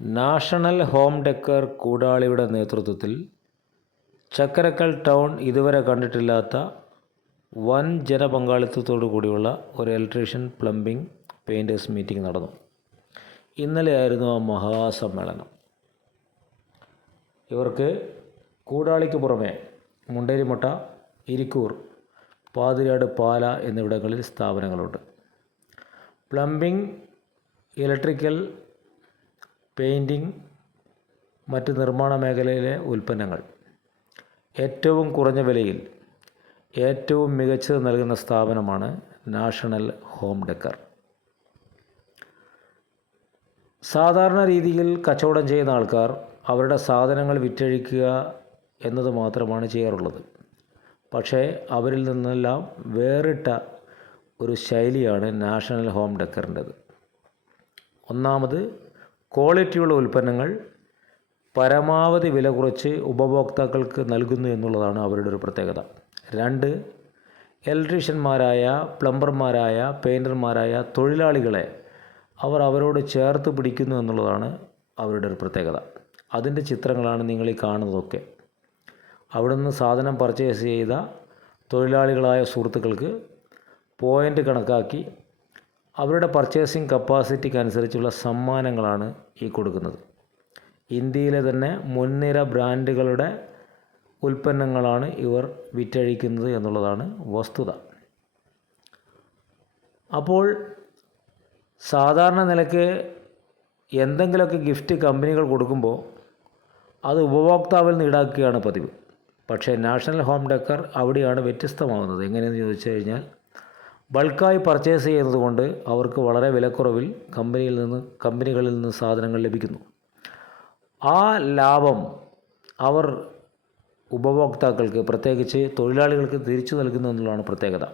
National home decker കൂടാളിയുടെ നേതൃത്വത്തിൽ Chakkarakkal town ഇതുവരെ കണ്ടിട്ടില്ലാത്ത വൻ ജനപങ്കാളിത്തത്തോടു കൂടിയുള്ള ഒരു ഇലക്ട്രീഷ്യൻ പ്ലംബിംഗ് പെയിന്റേഴ്സ് മീറ്റിംഗ് നടന്നു. ഇന്നലെയായിരുന്നു ആ മഹാസമ്മേളനം. ഇവർക്ക് കൂടാളിക്ക് പുറമെ മുണ്ടേരിമുട്ട ഇരിക്കൂർ പാതിരാട് പാല എന്നിവിടങ്ങളിൽ സ്ഥാപനങ്ങളുണ്ട്. പ്ലംബിംഗ് ഇലക്ട്രിക്കൽ പെയിന്റിംഗ് മറ്റ് നിർമ്മാണ മേഖലയിലെ ഉൽപ്പന്നങ്ങൾ. ഏറ്റവും കുറഞ്ഞ വിലയിൽ ഏറ്റവും മികച്ചത് നൽകുന്ന സ്ഥാപനമാണ് നാഷണൽ ഹോം ഡെക്കർ. സാധാരണ രീതിയിൽ കച്ചവടം ചെയ്യുന്ന ആൾക്കാർ അവരുടെ സാധനങ്ങൾ വിറ്റഴിക്കുക എന്നത് മാത്രമാണ് ചെയ്യാറുള്ളത്. പക്ഷേ അവരിൽ നിന്നെല്ലാം വേറിട്ട ഒരു ശൈലിയാണ് നാഷണൽ ഹോം ഡെക്കറിന്റെത്. ഒന്നാമത് ക്വാളിറ്റിയുള്ള ഉൽപ്പന്നങ്ങൾ പരമാവധി വില കുറച്ച് ഉപഭോക്താക്കൾക്ക് നൽകുന്നു എന്നുള്ളതാണ് അവരുടെ ഒരു പ്രത്യേകത. രണ്ട് ഇലക്ട്രീഷ്യന്മാരായ പ്ലംബർമാരായ പെയിന്റർമാരായ തൊഴിലാളികളെ അവർ അവരോട് ചേർത്ത് പിടിക്കുന്നു എന്നുള്ളതാണ് അവരുടെ ഒരു പ്രത്യേകത. അതിന്റെ ചിത്രങ്ങളാണ് നിങ്ങൾ ഈ കാണുന്നതൊക്കെ. അവിടുന്ന് സാധനം പർച്ചേസ് ചെയ്ത തൊഴിലാളികളായ സുഹൃത്തുക്കൾക്ക് പോയിന്റ് കണക്കാക്കി അവരുടെ പർച്ചേസിങ് കപ്പാസിറ്റിക്ക് അനുസരിച്ചുള്ള സമ്മാനങ്ങളാണ് ഈ കൊടുക്കുന്നത്. ഇന്ത്യയിലെ തന്നെ മുൻനിര ബ്രാൻഡുകളുടെ ഉൽപ്പന്നങ്ങളാണ് ഇവർ വിറ്റഴിക്കുന്നത് എന്നുള്ളതാണ് വസ്തുത. അപ്പോൾ സാധാരണ നിലയ്ക്ക് എന്തെങ്കിലുമൊക്കെ ഗിഫ്റ്റ് കമ്പനികൾ കൊടുക്കുമ്പോൾ അത് ഉപഭോക്താവിൽ നിന്ന് ഈടാക്കുകയാണ് പതിവ്. പക്ഷേ നാഷണൽ ഹോം ഡെക്കർ അവിടെയാണ് വ്യത്യസ്തമാകുന്നത് എങ്ങനെയെന്ന് ചോദിച്ചു കഴിഞ്ഞാൽ ബൾക്കായി പർച്ചേസ് ചെയ്യുന്നതുകൊണ്ട് അവർക്ക് വളരെ വിലക്കുറവിൽ കമ്പനിയിൽ നിന്ന് കമ്പനികളിൽ നിന്ന് സാധനങ്ങൾ ലഭിക്കുന്നു. ആ ലാഭം അവർ ഉപഭോക്താക്കൾക്ക് പ്രത്യേകിച്ച് തൊഴിലാളികൾക്ക് തിരിച്ചു നൽകുന്നു എന്നുള്ളതാണ് പ്രത്യേകത.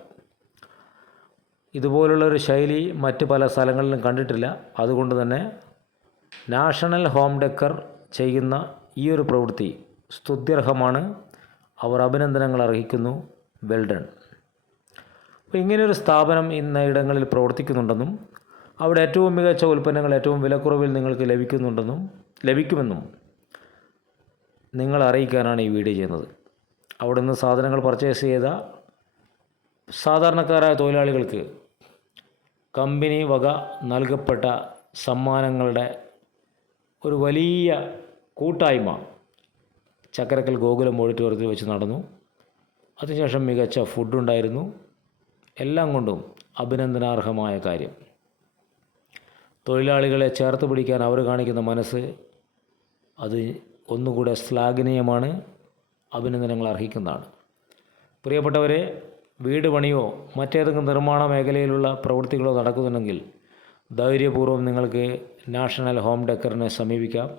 ഇതുപോലുള്ളൊരു ശൈലി മറ്റ് പല സ്ഥലങ്ങളിലും കണ്ടിട്ടില്ല. അതുകൊണ്ട് തന്നെ നാഷണൽ ഹോം ഡെക്കർ ചെയ്യുന്ന ഈ ഒരു പ്രവൃത്തി സ്തുത്യർഹമാണ്. അവർ അഭിനന്ദനങ്ങൾ അർഹിക്കുന്നു. വെൽഡൺ അപ്പോൾ ഇങ്ങനെയൊരു സ്ഥാപനം ഇന്ന ഇടങ്ങളിൽ പ്രവർത്തിക്കുന്നുണ്ടെന്നും അവിടെ ഏറ്റവും മികച്ച ഉൽപ്പന്നങ്ങൾ ഏറ്റവും വിലക്കുറവിൽ നിങ്ങൾക്ക് ലഭിക്കുന്നുണ്ടെന്നും ലഭിക്കുമെന്നും നിങ്ങൾ അറിയിക്കാനാണ് ഈ വീഡിയോ ചെയ്യുന്നത്. അവിടെ നിന്ന് സാധനങ്ങൾ പർച്ചേസ് ചെയ്ത സാധാരണക്കാരായ തൊഴിലാളികൾക്ക് കമ്പനി വക നൽകപ്പെട്ട സമ്മാനങ്ങളുടെ ഒരു വലിയ കൂട്ടായ്മ ചക്കരക്കൽ ഗോകുലം ഓഡിറ്റോറിയത്തിൽ വെച്ച് നടന്നു. അതിനുശേഷം മികച്ച ഫുഡുണ്ടായിരുന്നു. എല്ലാം കൊണ്ടും അഭിനന്ദനാർഹമായ കാര്യം. തൊഴിലാളികളെ ചേർത്ത് പിടിക്കാൻ അവർ കാണിക്കുന്ന മനസ്സ് അത് ഒന്നുകൂടെ ശ്ലാഘനീയമാണ് അഭിനന്ദനങ്ങൾ അർഹിക്കുന്നതാണ്. പ്രിയപ്പെട്ടവരെ വീട് പണിയോ മറ്റേതെങ്കിലും നിർമ്മാണ മേഖലയിലുള്ള പ്രവൃത്തികളോ നടക്കുന്നുണ്ടെങ്കിൽ ധൈര്യപൂർവം നിങ്ങൾക്ക് നാഷണൽ ഹോം ഡെക്കറിനെ സമീപിക്കാം.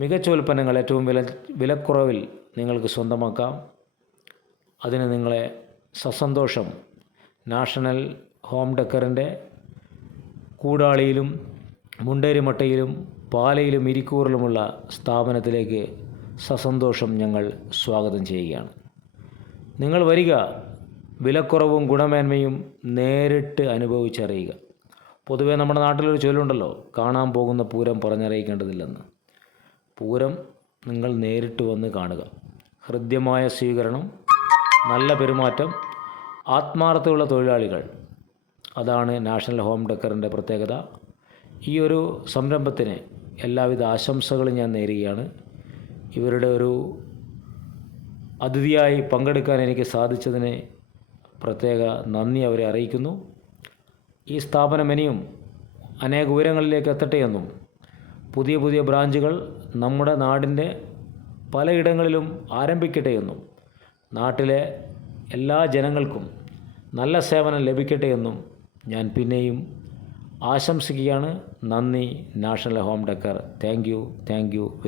മികച്ച ഉൽപ്പന്നങ്ങൾ ഏറ്റവും വില വിലക്കുറവിൽ നിങ്ങൾക്ക് സ്വന്തമാക്കാം. അതിന് നിങ്ങളെ സസന്തോഷം നാഷണൽ ഹോം ഡെക്കറിന്റെ കൂടാളിയിലും മുണ്ടേരിമട്ടയിലും പാലയിലും ഇരിക്കൂറിലുമുള്ള സ്ഥാപനത്തിലേക്ക് സസന്തോഷം ഞങ്ങൾ സ്വാഗതം ചെയ്യുകയാണ്. നിങ്ങൾ വരിക വിലക്കുറവും ഗുണമേന്മയും നേരിട്ട് അനുഭവിച്ചറിയുക. പൊതുവേ നമ്മുടെ നാട്ടിലൊരു ചൊല്ലുണ്ടല്ലോ കാണാൻ പോകുന്ന പൂരം പറഞ്ഞറിയിക്കേണ്ടതില്ലെന്ന്. പൂരം നിങ്ങൾ നേരിട്ട് വന്ന് കാണുക. ഹൃദ്യമായ സ്വീകരണം നല്ല പെരുമാറ്റം ആത്മാർത്ഥമുള്ള തൊഴിലാളികൾ. അതാണ് നാഷണൽ ഹോം ഡെക്കറിന്റെ പ്രത്യേകത. ഈ ഒരു സംരംഭത്തിന് എല്ലാവിധ ആശംസകളും ഞാൻ നേരുകയാണ്. ഇവരുടെ ഒരു അതിഥിയായി പങ്കെടുക്കാൻ എനിക്ക് സാധിച്ചതിന് പ്രത്യേക നന്ദി അവരെ അറിയിക്കുന്നു. ഈ സ്ഥാപനം ഇനിയും അനേക ഉയരങ്ങളിലേക്ക് എത്തട്ടെ എന്നും പുതിയ പുതിയ ബ്രാഞ്ചുകൾ നമ്മുടെ നാടിന്റെ പലയിടങ്ങളിലും ആരംഭിക്കട്ടെ എന്നും നാട്ടിലെ എല്ലാ ജനങ്ങൾക്കും നല്ല സേവനം ലഭിക്കട്ടെ എന്നും ഞാൻ പിന്നെയും ആശംസിക്കുകയാണ്. നന്ദി national home decor. Thank you thank you.